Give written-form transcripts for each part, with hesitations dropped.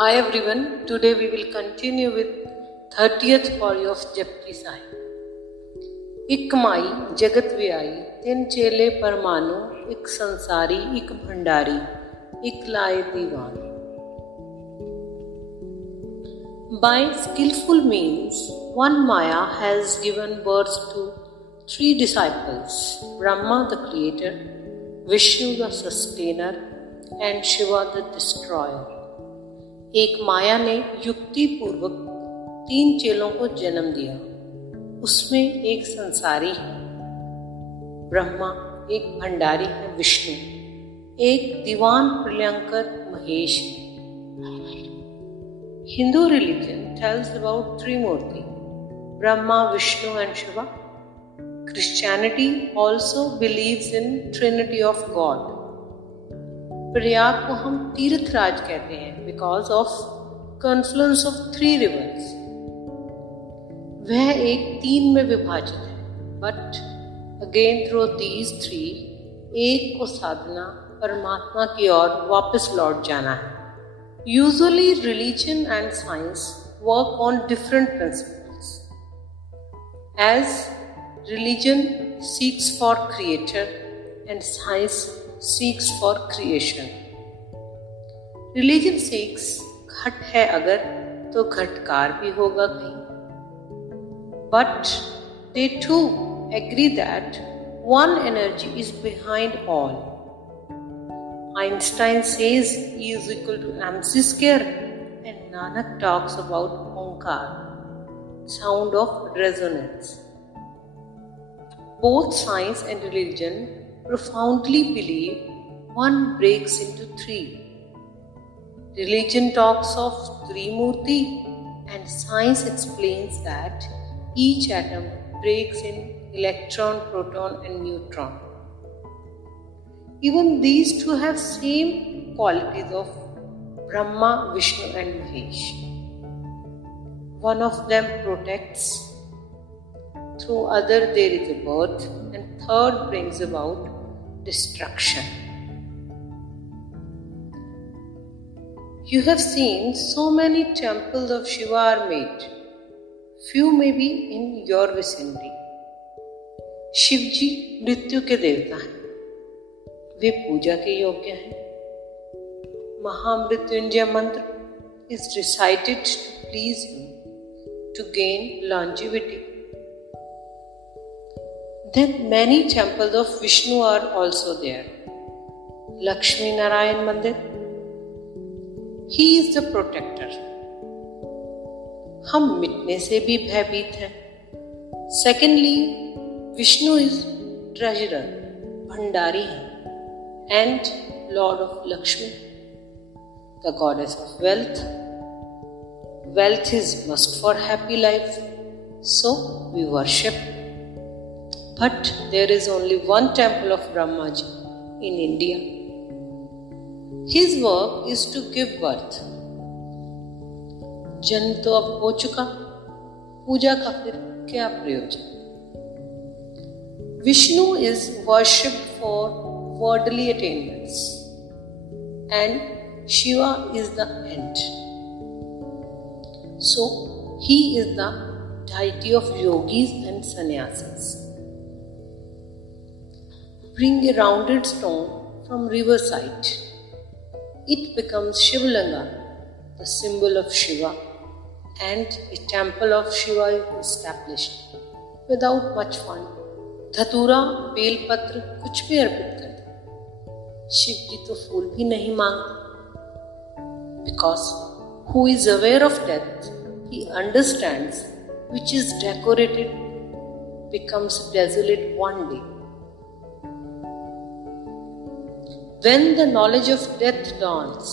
Hi everyone, today we will continue with 30th story of Japji Sahib. एक कमाई जगत व्याई, तीन चेले परमाणु, एक संसारी, एक भंडारी, एक लाए दीवान. By skillful means, one Maya has given birth to three disciples: Brahma the creator, Vishnu the sustainer, and Shiva the destroyer. एक माया ने युक्ति पूर्वक तीन चेलों को जन्म दिया. उसमें एक संसारी है ब्रह्मा, एक भंडारी है विष्णु, एक दीवान प्रलयंकर महेश है. Hindu religion tells about Trimurti, Brahma, Vishnu and Shiva. Christianity also believes in Trinity of God. Prayag को हम तीर्थराज कहते हैं because of Confluence of three reverse. वह एक तीन में विभाजित है, but again through these three एक को साधना परमात्मा की ओर वापस लौट जाना है. Usually religion and science work on different principles. As religion seeks for creator and science seeks for creation. Religion seeks घट है अगर तो घटकार भी होगा कहीं. But they too agree that one energy is behind all. Einstein says E is equal to mc square and Nanak talks about Onkar, sound of resonance. Both science and religion profoundly believe one breaks into three. Religion talks of Trimurti and science explains that each atom breaks in electron, proton and neutron. Even these two have same qualities of Brahma, Vishnu and Mahesh. One of them protects, through other there is a birth, and third brings about destruction. You have seen so many temples of Shiva are made. Few may be in your vicinity. Shiv जी मृत्यु के देवता हैं. वे पूजा के योग्य हैं. महामृत्युंजय मंत्र is recited to please him, to gain longevity. Then many temples of Vishnu are also there. Lakshmi Narayan Mandir, he is the protector. हम मिटने से भी भयभीत हैं. Secondly, Vishnu is treasurer, Bhandari है, and Lord of Lakshmi, the goddess of wealth. Wealth is must for happy life, so we worship. But there is only one temple of Brahmaji in India. His work is to give birth. जन्म तो अब हो चुका, पूजा का फिर क्या प्रयोजन? Vishnu is worshipped for worldly attainments and Shiva is the end. So he is the deity of yogis and sannyasis. Bring a rounded stone from riverside. It becomes Shivlinga, the symbol of Shiva, and a temple of Shiva is established without much fund. धतूरा, बेलपत्र कुछ भी अर्पित कर दे. शिव जी तो फूल भी नहीं मांगते. Because who is aware of death, he understands which is decorated becomes desolate one day. When the knowledge of death dawns,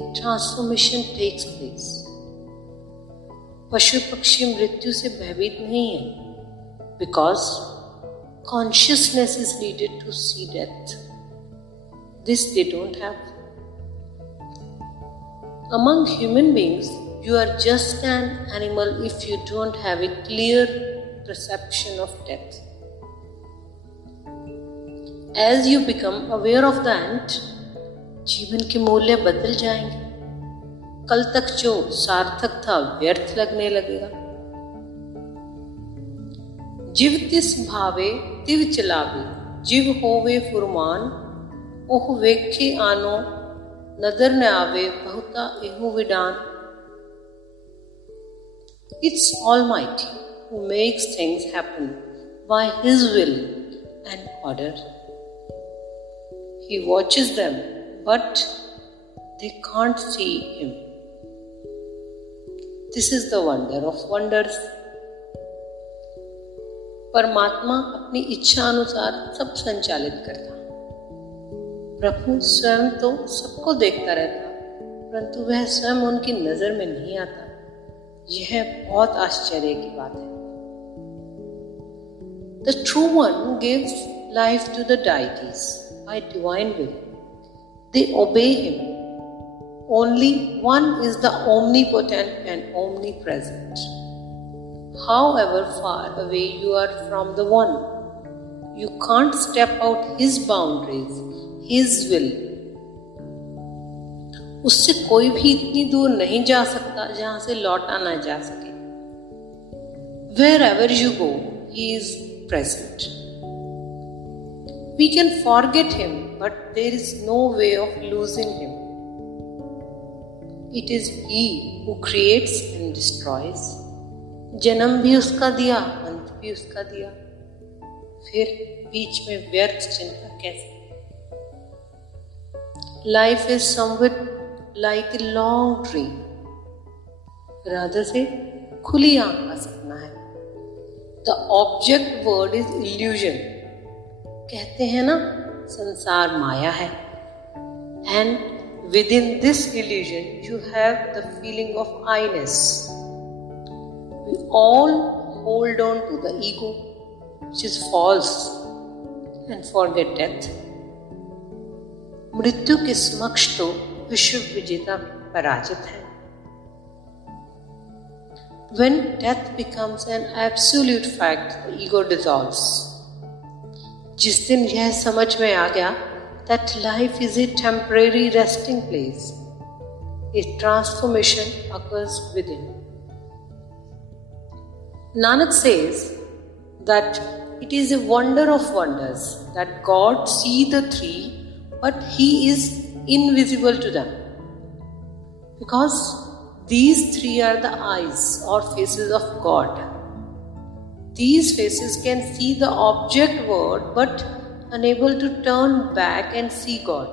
a transformation takes place. पशु पक्षी मृत्यु से भयभीत नहीं है, because consciousness is needed to see death. This they don't have. Among human beings, you are just an animal if you don't have a clear perception of death. As you become aware of the end, जीवन के मूल्य बदल जाएंगे. कल तक जो सार्थक था व्यर्थ लगने लगेगा। जिव तिस भावे तिव चलावे, जिव होवे फुरमान, ओह वेखे आनो नदर न आवे, बहुता एहु विडान। It's Almighty who makes things happen by His will and order. He watches them, but they can't see Him. This is the wonder of wonders. परमात्मा अपनी इच्छा अनुसार सब संचालित करता। प्रभु स्वयं तो सबको देखता रहता, परंतु वह स्वयं उनकी नजर में नहीं आता। यह बहुत आश्चर्य की बात है। The true one gives life to the deities by divine will. They obey Him. Only one is the omnipotent and omnipresent. However far away you are from the one, you can't step out His boundaries, His will. उससे कोई भी इतनी दूर नहीं जा सकता जहां से लौटा ना जा सके। Wherever you go, He is present. We can forget Him, but there is no way of losing Him. It is He who creates and destroys. जन्म भी उसका दिया, अंत भी उसका दिया, फिर बीच में व्यर्थ चिंता कैसे? Life is somewhat like a long dream. Radha से खुली आंख का सपना है। The object word is illusion. कहते हैं ना, संसार माया है। And within this illusion you have the feeling of I-ness. We all hold on to the ego, which is false, and forget death. मृत्यु के समक्ष तो विश्व विजेता पराजित है। When death becomes an absolute fact, the ego dissolves. जिस दिन यह समझ में आ गया that life is a temporary resting place, a transformation occurs within. Nanak says that it is a wonder of wonders that God sees the three, but He is invisible to them. Because these three are the eyes or faces of God. These faces can see the object world, but unable to turn back and see God,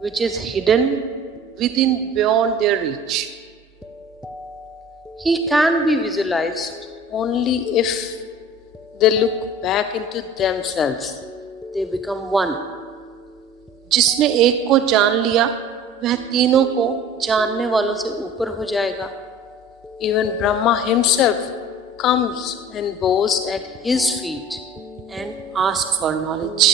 which is hidden within beyond their reach. He can be visualized only if they look back into themselves. They become one. जिसने एक को जान लिया वह तीनों को जानने वालों से ऊपर हो जाएगा। Even Brahma himself comes and bows at His feet and asks for knowledge.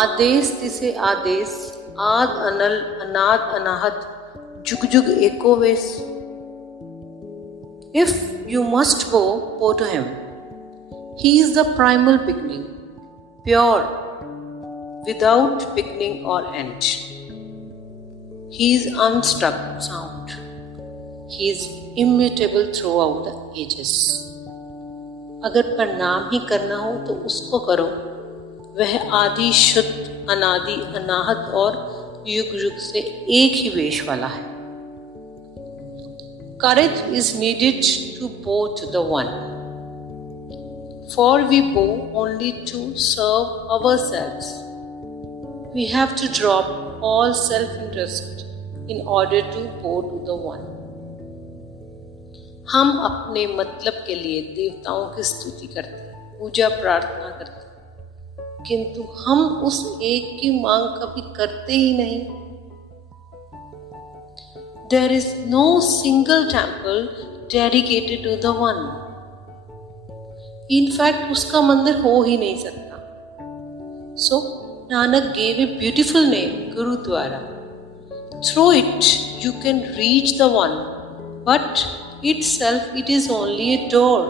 आदेश तिसे आदेश, आद अनल अनाद अनाहत, जुग जुग एको वेश। If you must go to Him. He is the primal beginning, pure, without beginning or end. He is unstruck sound. He is immutable throughout the ages. अगर प्रणाम ही करना हो तो उसको करो। वह आदि शुद्ध अनादि अनाहत और युग युग से एक ही वेश वाला है। Courage is needed to bow to the one. For we bow only to serve ourselves. We have to drop all self-interest in order to bow to the one. हम अपने मतलब के लिए देवताओं की स्तुति करते हैं, पूजा प्रार्थना करते हैं, किंतु हम उस एक की मांग कभी करते ही नहीं। There is no single temple dedicated to the one. In fact, उसका मंदिर हो ही नहीं सकता। So, Nanak gave a beautiful name, Gurudwara. Through it, you can reach the one, but itself it is only a door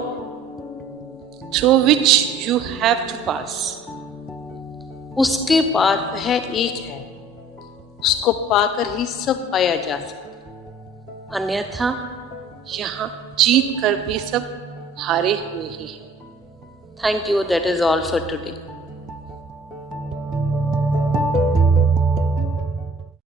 through which you have to pass. उसके पार वह एक है उसको पाकर ही सब पाया जा सकता, अन्यथा यहाँ जीत कर भी सब हारे हुए ही हैं। Thank you, that is all for today.